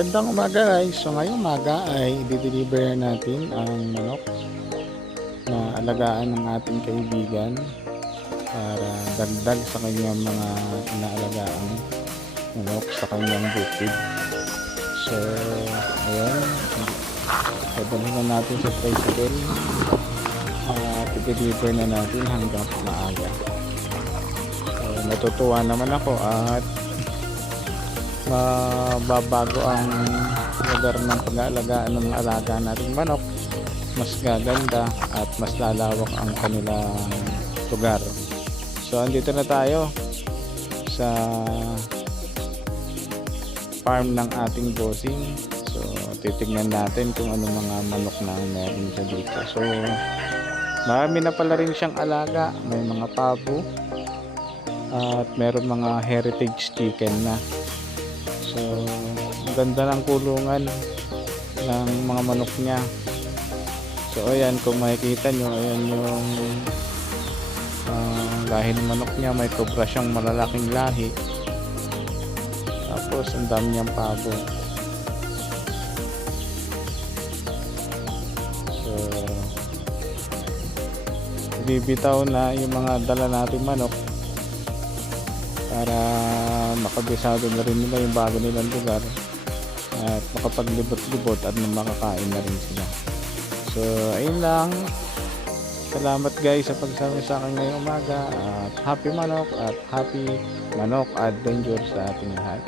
Magandang umaga guys. So ngayong umaga ay i-deliver natin ang manok na alagaan ng ating kaibigan para dagdag sa kanyang mga inaalagaan manok sa kanyang bukid. So, ayan. Dadalhin na natin sa tricycle at i-deliver na natin hanggang maaga. So, natutuwa naman ako at mababago ang lugar ng pag-aalagaan ng alaga nating manok. Mas gaganda at mas lalawak ang kanilang lugar. So andito na tayo sa farm ng ating bossing. So titignan natin kung ano mga manok na meron siya dito. So marami na pala rin siyang alaga. May mga pabo at meron mga heritage chicken na So, ganda ng kulungan ng mga manok niya. So, ayan, kung makikita nyo, ayan yung uh, lahi ng manok niya. May cobra siyang malalaking lahi. Tapos, ang dami niyang pabo. So, bibitaw na yung mga dala nating manok para makabisado na rin nila yung bago nilang lugar at makapaglibot-libot at makakain na rin sila. So ayun lang. Salamat guys sa pagsama sa akin ngayong umaga at happy manok at happy manok adventure sa ating lahat